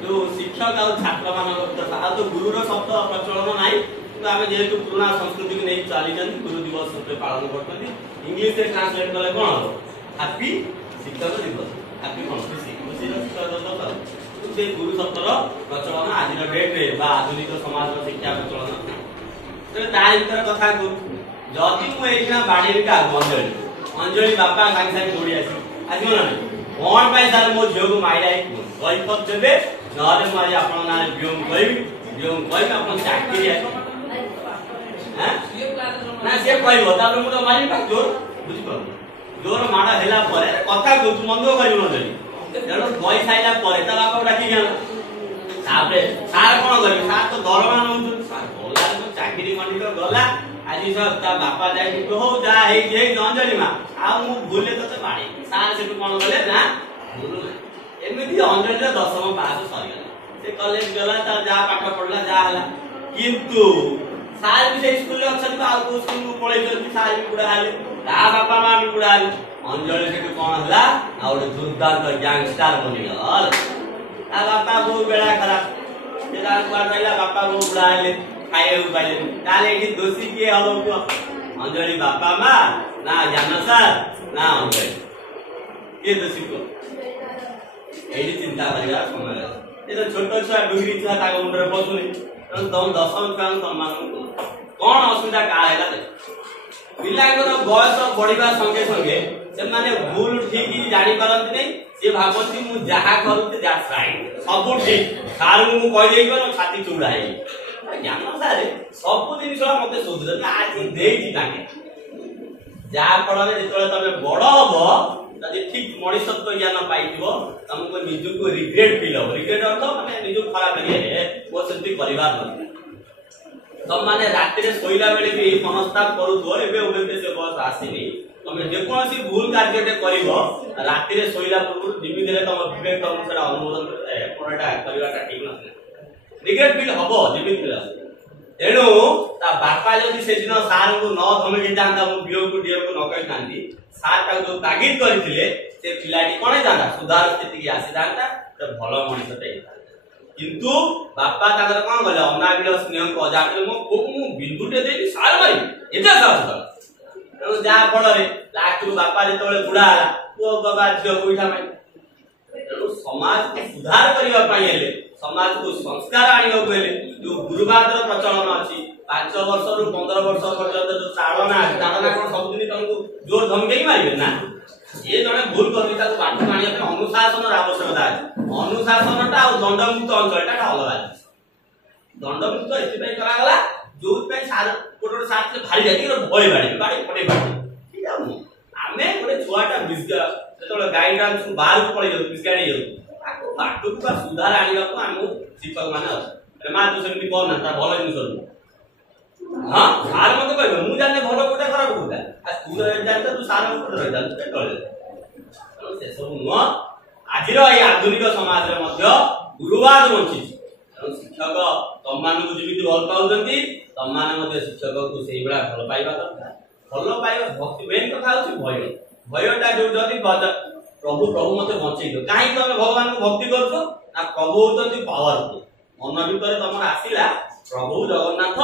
ଯୋଉ ଶିକ୍ଷକ ଆଉ ଛାତ୍ର ମାନଙ୍କ ଭିତରେ ଆଉ ତ ଗୁରୁର ଶବ୍ଦ ପ୍ରଚଳନ ନାହିଁ କିନ୍ତୁ ଆମେ ଯେହେତୁ ପୁରୁଣା ସଂସ୍କୃତିକୁ ନେଇ ଚାଲିଛନ୍ତି ଗୁରୁ ଦିବସ ରୂପେ ପାଳନ କରୁଛନ୍ତି ଇଂଲିଶରେ ଟ୍ରାନ୍ସଲେଟ କଲେ କଣ ହବ ହାପି ଶିକ୍ଷକ ଦିବସ ହାପି କଣ ଖୁସିର ଶିକ୍ଷକ ଦିବସ ସେ ଗୁରୁ ଶବ୍ଦର ପ୍ରଚଳନ ଆଜିର ଡେଟ୍ରେ ବା ଆଧୁନିକ ସମାଜର ଶିକ୍ଷା ପ୍ରଚଳନ ତେବେ ତା ଭିତରେ କଥା ଯଦି ମୁଁ ଏଇଖିନା ବାଡେଇବି କାହାକୁ ଅଞ୍ଜଳି ବାପା ସାଙ୍ଗେ ସାଙ୍ଗେ ଦୌଡ଼ି ଆସିବ ଆସିବ ନା କଣ ପାଇଁ ସାର୍ ମୋ ଝିଅକୁ ମାଇଲା କହି ଦେବେ ନହେଲେ ମୁଁ ଆଜି ଆପଣଙ୍କ ନାଁରେ ବିଓଙ୍କୁ କହିବି ଆପଣ ଚାକିରି ନା ସିଏ କହିବ ତାପରେ ମୁଁ ତ ମାରିବି ଜୋର ବୁଝିପାରୁନି ଜୋର ମାଡ଼ ହେଲା ପରେ କଥା କହୁଛୁ ମନ୍ଦ କରିବୁ ନ ତେଣୁ କହି ସାରିଲା ପରେ ତା ବାପାକୁ ଡାକିକି ଆଣ ତାପରେ ସାର୍ କଣ କରିବେ ସାର୍ ତ ଦରମା ନଉଛନ୍ତି ସାର୍ ଗଲା ଚାକିରି ଖଣ୍ଡିକ ଗଲା ଆଜି ତା ବାପା ଯାଇକି ହଉ ଯାହା ହେଇଛି ଅଞ୍ଜଳି ମା ଆଉ ମୁଁ ଭୁଲରେ ତତେ ବାଡେଇବି ସାର୍ ସେଠୁ କଣ କଲେ ନା ଭୁଲ ନାହିଁ ଏମିତି ଅଞ୍ଜଳିର 10ମ ପାସ ସରିଗଲା ସେ କଲେଜ ଗଲା ତାର ଯାହା ପାଠ ପଢିଲା ଯାହା ହେଲା କିନ୍ତୁ ସାର୍ ବି ସେଇ ସ୍କୁଲରେ ଅଛନ୍ତି ଆଉ କୋଉ ସ୍କୁଲକୁ ପଳେଇଛନ୍ତି ସାର୍ ବି ବୁଢା ହେଲେ ତା ବାପା ମା ବି ବୁଢା ହେଲେ ଅଞ୍ଜଳି ସେଠୁ କଣ ହେଲା ଆଉ ଗୋଟେ ଦୁର୍ଦାନ୍ତ ଗ୍ୟାଙ୍ଗଷ୍ଟାର ବନିଗଲା ତା ବାପା ବୋଉ ବେଳା ଖରାପ ସେ କୁଆଡେ ରହିଲା ବାପା ବୋଉ ବୁଢା ହେଲେ ଖାଇବାକୁ ପାଇଲେନି ତାହେଲେ ଏଠି ଦୋଷୀ କିଏ ହବ କୁହ ଅଞ୍ଜଳି ବାପା ମା ନା ଜ୍ଞାନ ସାର୍ ନା ଅଞ୍ଜଳି କିଏ ଦୋଷୀ କୁହ ଏଇଠି ଚିନ୍ତା କରିବା ସମୟ ଏ ତ ଛୋଟ ଛୁଆ ଡୁଙ୍ଗରି ଛୁଆ ତାଙ୍କ ମୁଣ୍ଡରେ ପଶୁନି ତେଣୁ ତମ 10ମ ଛୁଆଙ୍କୁ ତମମାନଙ୍କୁ କଣ ଅସୁବିଧା କାହା ହେଲା ପିଲାଙ୍କର ବୟସ ବଢିବା ସଙ୍ଗେ ସଙ୍ଗେ ସେମାନେ ଭୁଲ ଠିକ ଜାଣିପାରନ୍ତି ନାହିଁ ସେ ଭାବନ୍ତି ମୁଁ ଯାହା କରୁଛି ସବୁ ଠିକ ସାର୍ଙ୍କୁ ମୁଁ କହିଦେଇକି ମୋ ଛାତି ଚୁଡା ହେଇଛି ଜ୍ଞାନ ସାରେ ସବୁ ଜିନିଷ ମତେ ଶୋଧୁଛନ୍ତି ଆଜି ଦେଇଛି ତାଙ୍କେ ଯାହା ଫଳରେ ଯେତେବେଳେ ତମେ ବଡ ହବ ଯଦି ଠିକ ମଣିଷତ୍ୱ ଜ୍ଞାନ ପାଇଥିବ ତମକୁ ନିଜକୁ ରିଗ୍ରେଟ ଫିଲ୍ ହବ ରିଗ୍ରେଟ ଅର୍ଥ ମାନେ ନିଜକୁ ଖରାପ ଲାଗେ ମୋ ସେମିତି କରିବାର ନଥିଲା ତମମାନେ ରାତିରେ ଶୋଇଲା ବେଳେ ବି ମନସ୍ତାପ କରୁଥିବ ଏବେ ସେ ବୟସ ଆସିନି ତମେ ଯେକୌଣସି ଭୁଲ କାର୍ଯ୍ୟଟେ କରିବ ରାତିରେ ଶୋଇଲା ପୂର୍ବରୁ ଯେମିତି ହେଲେ ତମ ବିବେକ ତମକୁ ସେଟା ଅନୁମୋଦନ ଏଟା କରିବାଟା ଠିକ ନଥିଲା ରିଗ୍ରେଟ ଫିଲ୍ ହବ ଯେମିତି ହେଲେ ତେଣୁ ତା ବାପା ଯଦି ସେଦିନ ସାର୍ଙ୍କୁ ନ ଧମକି ଯାଆନ୍ତା ମୁଁ ବିଓକୁ ଡିଓକୁ ନ କହିଥାନ୍ତି ସାର୍ ତାକୁ ଯୋଉ ତାଗିଦ କରିଥିଲେ ସେ ପିଲାଟି କଣ ହେଇଥାନ୍ତା ସୁଧାର ସ୍ଥିତିକି ଆସିଥାନ୍ତା ଭଲ ମଣିଷଟେ ହେଇଥାନ୍ତା କିନ୍ତୁ ବାପା ତାଙ୍କର କଣ କଲେ ଅନାବିଳ ସ୍ନେହକୁ ଅଜାଣରେ ମୋ ପୁଅକୁ ମୁଁ ବିନ୍ଦୁଟେ ଦେଇକି ସାର ମାରିବି ଏତେ ସାହସ କଲା ତେଣୁ ଯାହା ଫଳରେ ଲାଷ୍ଟକୁ ବାପା ଯେତେବେଳେ ବୁଢା ହେଲା ପୁଅ ବାବା ଝିଅ ପଇସା ମାରି ତେଣୁ ସମାଜକୁ ସୁଧାର କରିବା ପାଇଁ ହେଲେ ସମାଜକୁ ସଂସ୍କାର ଆଣିବାକୁ ହେଲେ ଯୋଉ ଗୁରୁବାଦର ପ୍ରଚଳନ ଅଛି 5 ବର୍ଷରୁ 15 ବର୍ଷ ପର୍ଯ୍ୟନ୍ତ ଯୋଉ ଚାଳନା କଣ ସବୁଦିନ ତମକୁ ଜୋର ଧମକେଇ ମାରିବେ ନା ଏ ଜଣେ ଭୁଲ କରୁଛି ତାକୁ ପାଠ ଆଣିବା ପାଇଁ ଅନୁଶାସନର ଆବଶ୍ୟକତା ଅଛି ଅନୁଶାସନଟା ଆଉ ଦଣ୍ଡମୁକ୍ତ ଅଞ୍ଚଳଟା ଅଲଗା ଦଣ୍ଡମୁକ୍ତ ଏଥିପାଇଁ କରାଗଲା ଯୋଉଥିପାଇଁ ଗୋଟେ ସାର୍ ଭାରି ଯାଇକି ଭୟ ବାଡିବେ ପଟେଇ ବାଡିବେ ଠିକ ଅଛି ଆମେ ଗୋଟେ ଛୁଆଟା ଯେତେବେଳେ ଗାଈଟା ବାହାରକୁ ପଳେଇ ଯାଉଛି ବିସ୍ଗାଡି ହେଇଯାଉଛି ତାକୁ ବାଟକୁ ବା ସୁଧାର ଆଣିବାକୁ ଆମକୁ ଶିକ୍ଷକ ମାନେ ଅଛନ୍ତି ମା ତୁ ସେମିତି କହନା ତା ଭଲ ଜିନିଷ ହଁ ସାର୍ ମତେ କହିବେ ମୁଁ ଜାଣିଲେ ଭଲ କୋଉଟା ଖରାପ କୋଉଟା ତୁ ଜାଣିଛ ତୁ ସାର୍ ରହିଯାନ୍ତୁ ସେସବୁ ନୁହଁ ଆଜିର ଏଇ ଆଧୁନିକ ସମାଜରେ ମଧ୍ୟ ଗୁରୁବାଦ ବଞ୍ଚିଛି ତେଣୁ ଶିକ୍ଷକ ତମମାନଙ୍କୁ ଯେମିତି ଭଲ ପାଉଛନ୍ତି ତମମାନେ ମଧ୍ୟ ଶିକ୍ଷକକୁ ସେଇଭଳିଆ ଭଲ ପାଇବା ଦରକାର ଭଲ ପାଇବା ଭକ୍ତି ମେନ୍ କଥା ହଉଛି ଭୟଟା ଯୋଉ ଯଦି ପ୍ରଭୁ ମତେ ବଞ୍ଚେଇ ଦିଅ କାହିଁକି ତମେ ଭଗବାନଙ୍କୁ ଭକ୍ତି କରୁଛ ନା ପ୍ରଭୁ ହଉଛନ୍ତି ପାୱାରଫୁଲ ମନ ଭିତରେ ତମର ଆସିଲା ପ୍ରଭୁ ଜଗନ୍ନାଥ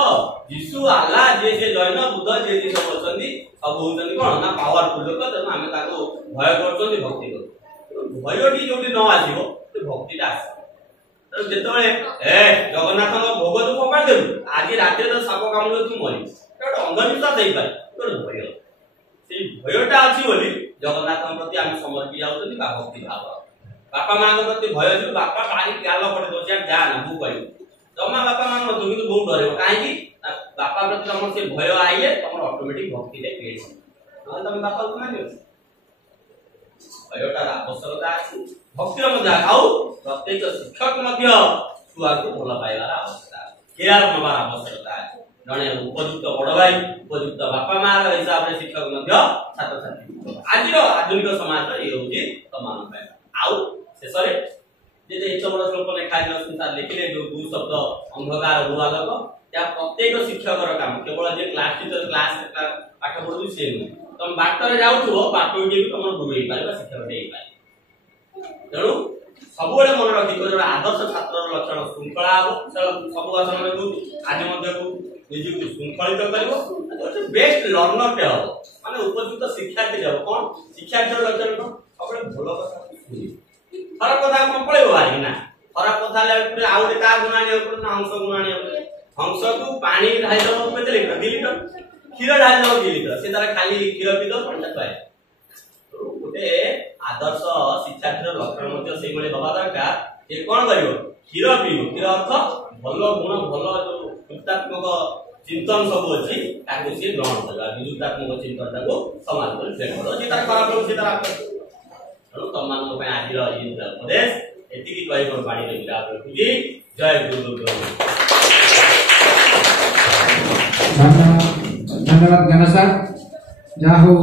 ଯୀଶୁ ଆଲ୍ଲା ଯିଏ ଜୈନ ବୁଦ୍ଧ ଯିଏ ସବୁ ଅଛନ୍ତି ସବୁ ହଉଛନ୍ତି କଣ ନା ପାୱାରଫୁଲ ଲୋକ ତେଣୁ ଆମେ ତାଙ୍କୁ ଭୟ କରୁଛନ୍ତି ଭକ୍ତି କରୁଛୁ ଭୟଟି ଯୋଉଠି ନ ଆସିବ ସେ ଭକ୍ତିଟା ଆସିବ ତେଣୁ ଯେତେବେଳେ ଜଗନ୍ନାଥଙ୍କ ଭୋଗ ତୁ ଫୋପାଡ଼ି ଦେବୁ ଆଜି ରାତିରେ ତ ସାପ କାମୁଡିବ ତୁ ମରିବୁ ଗୋଟେ ଅନ୍ଧବିଶ୍ୱାସ ହେଇପାରେ ଗୋଟେ ଭୟ ସେଇ ଭୟଟା ଅଛି ବୋଲି ଜଗନ୍ନାଥଙ୍କ ପ୍ରତି ଆମେ ସମର୍ପି ଯାଉଛନ୍ତି ବା ଭକ୍ତି ଭାବ ବାପା ମାଙ୍କ ପ୍ରତି ଭୟ ଅଛି ବାପା କାହିଁକି ଗାଲ ପଟେ ଦଉଛି ଯା ନା ମୁଁ କହିବି ଜମା ବାପା ମା ମଧ୍ୟ କିନ୍ତୁ ବହୁତ ଡରିବ କାହିଁକି ବାପା ପ୍ରତି ତମର ସେ ଭୟ ଆଇଲେ ତମର ଅଟୋମେଟିକ ଭକ୍ତିରେ କ୍ରିଏଟ ନହେଲେ ତମେ ବାପାକୁ ମାନିବ ଭୟଟାର ଆବଶ୍ୟକତା ଅଛି ଭକ୍ତିର ମଧ୍ୟ ଆଉ ପ୍ରତ୍ୟେକ ଶିକ୍ଷକ ମଧ୍ୟ ଛୁଆକୁ ଭଲ ପାଇବାର ଆବଶ୍ୟକତା କେୟାର ନେବାର ଆବଶ୍ୟକତା ଅଛି जड़े उपयुक्त बड़ भाई उपयुक्त बापा माँ हिसाब से शिक्षक छात्र छात्री आज आधुनिक समाज ये हूँ तुम आउ शेष जे इतना बड़ श्लोक लेखा संसार लिखिले जो दु शब्द अंधकार रुआलोक या प्रत्येक शिक्षक काम केवल जे क्लास टीचर क्लास पाठ पढ़ू से नुह तुम बाटर जाऊ बाट भी तुम गुरु हो पार शिक्षक हो तेणु सब मन रखी जो आदर्श छात्र लक्षण श्रृंखला हम सब आसन आज निजी श्रृंखलित कर बेस्ट लर्नर टे हम माने उपयुक्त शिक्षार्थी जब कौन शिक्षार्थी लक्षण कौन सब भल कथा खराब कथा कौन पड़ेगा बाहर ना खराब कथा आउ क्या गुणाणी हंस गुणाणी हंस को पानी ढाई दब केते लीटर 2 लीटर क्षीर ढाई दब 2 लीटर से तार खाली क्षीर पी दो पंटा पाए गोटे आदर्श शिक्षार्थी लक्षण मध्य से भले हवा दरकार ये कौन करियो क्षीर पीओ क्षीर अर्थ भल गुण भल जो युक्तात्मक चिंतन सब अच्छी ताको से ग्रहण करबा युक्तात्मक चिंतन को समाज में प्रेम करो जे तार खराब लोग से तार तुम मान आज उपदेश एति कही पानी विराट रखुची जय गुरु धन्यवाद ज्ञान सर जहाँ हो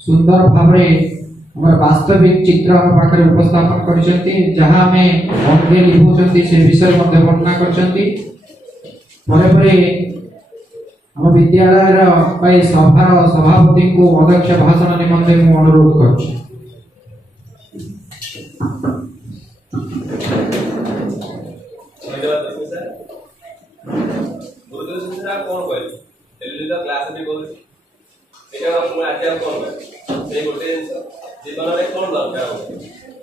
सुंदर भाव हमारे वास्तविक चित्र हम पाखे उपस्थापन करछंती जहाँ हमें अंगे लिखुचंती से विषय मध्य वर्णना करछंती परे परे हम विद्यालय सभार सभापति को अध्यक्ष भाषण निमंते मु अनुरोध करछि गुरुदेव शिक्षा कौन कह तो क्लास भी कौन आज कौन कह गोटे जीवन में कौन दरकार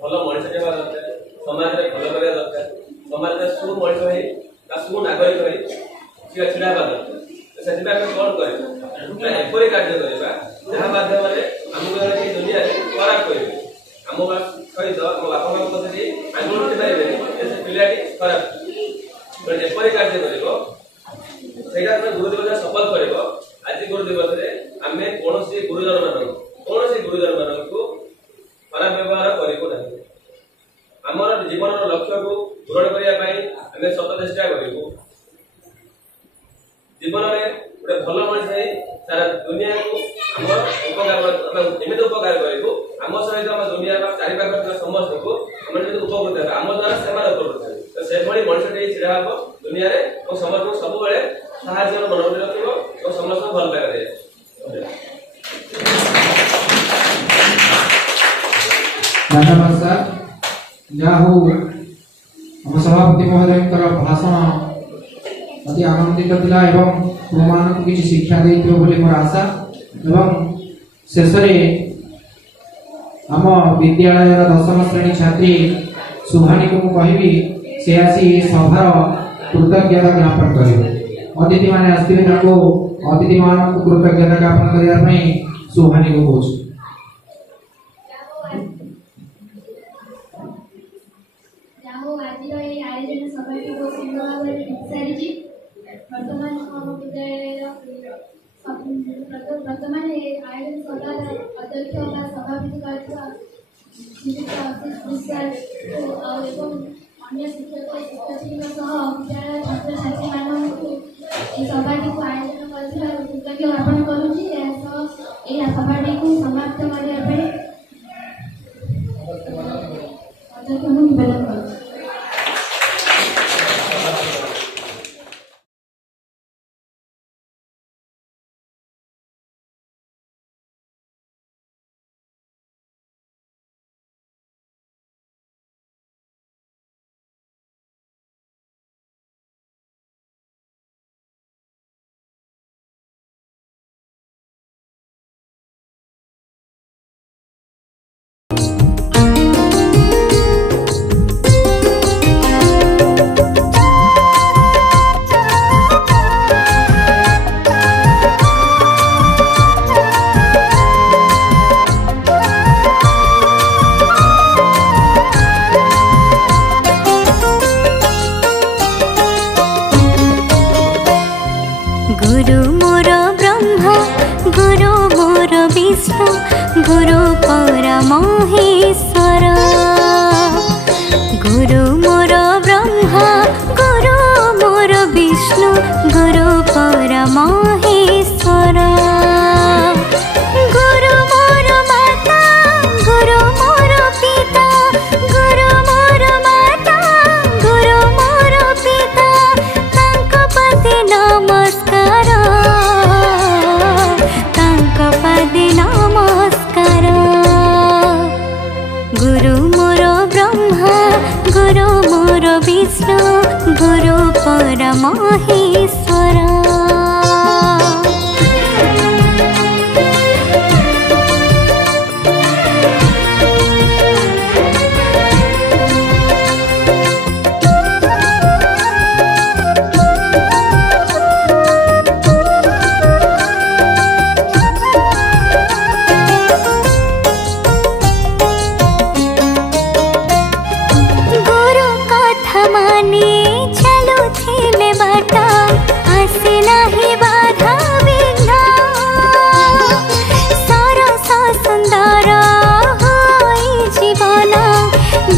भल मनीष होगा दरकार समाज में भल करवा दरकार समाज में सु मनीष सु नागरिक छिड़ा दरकार से कौन कर एपरी कार्य करवा जहाँ माध्यम आम दुनिया खराब कर आम सहित आम बापा माँ कथी आंदोलन पारे पिलाटी खराब एपरी कार्य कर गुरु दिवस शपथ कर आज गुरु दिवस आम कौन गुरुजन मान को खराब व्यवहार करूँ आमर जीवन लक्ष्य को पूरण करने सत चेष्टा करूँ जीवन में गोटे भल मनीष सारा दुनिया को उपकार एमती उपकार करूँ आम सहित आम दुनिया चारिपाख समस्त को उपकृत है आम द्वारा से उपकृत से मनीष छिड़ा हम दुनिया में समस्त सब साहय मनोबल रखो समस्त भल लगे धन्यवाद सर जहाँ हो हम सभापति महोदय भाषण अति आनंदित थिला एवं तुम को किसी शिक्षा देथिबो बोली मोर आशा एवं शेष आम विद्यालय 10म श्रेणी छात्री सुहानी को कहबी से आसी सभार कृतज्ञता ज्ञापन करिवे अतिथि माने आस्थिबे ताको अतिथि मान को कृतज्ञता ज्ञापन करिया पई सुहानी को कहूँ वर्तमान आयोजन सभा अध्यक्ष सभापति अन्य शिक्षक शिक्षयित्री विद्यालय छात्र छात्री मानक सभाटी को आयोजन कर कृतज्ञ ज्ञापन करुँची सभाटी को समाप्त करने अध्यक्ष निवेदन कर गुरु मोर ब्रह्मा गुरु मोर विष्णु विष्णु गुरु परमहेश्वर गुरु मोर माता गुरु मोर पिता गुरु मोर माता गुरु मोर पिता तांक पदे नमस्कार तांक पदे नमस्कार गुरु मोर ब्रह्मा गुरु मोर विष्णु गुरु परमहेश्वर गुरु कथा माने चलुथिले बाटा आसे नाही बाधा विघ्न सरस सुंदर होई जीवन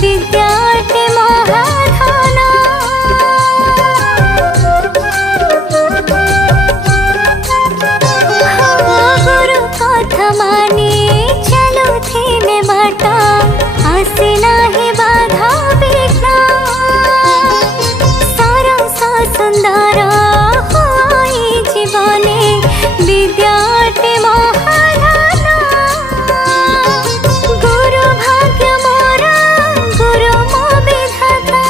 विद्याटे महाधन गुरु कथा माने चलुथिले बाटा आसे नाही बाधा विघ्न सरस सुंदर होई जीवने विद्याटे महाधन गुरु भाग्य मोर गुरु मो विधाता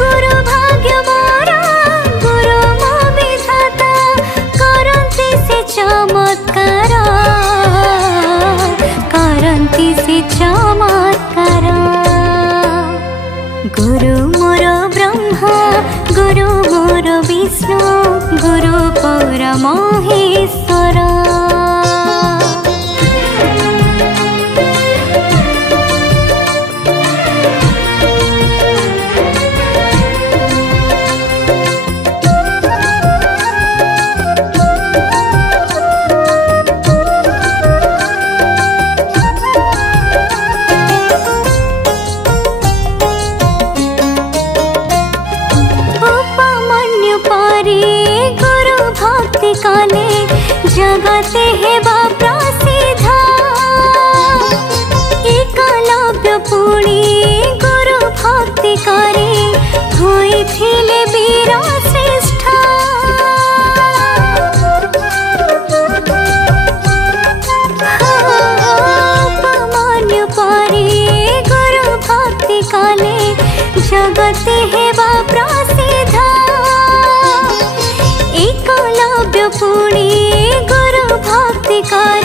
गुरु भाग्य मोर गुरु मो विधाता करन्ति से चमत्कार करन्ति से चमत्कार गुरु मोर ब्रह्मा गुरु मोर विष्णु गुरु परमहेश्वर उपमन्यु परे गुरु भक्ति कले जगते हेबा प्रसिद्ध एकलव्य पुणी गुरु भक्ति करे होइथिले वीर श्रेष्ठ उपमन्यु परे गुरु भक्ति कले जगते हेबा प्रसिद्ध एकलव्य पुणी गुरु भक्ति करे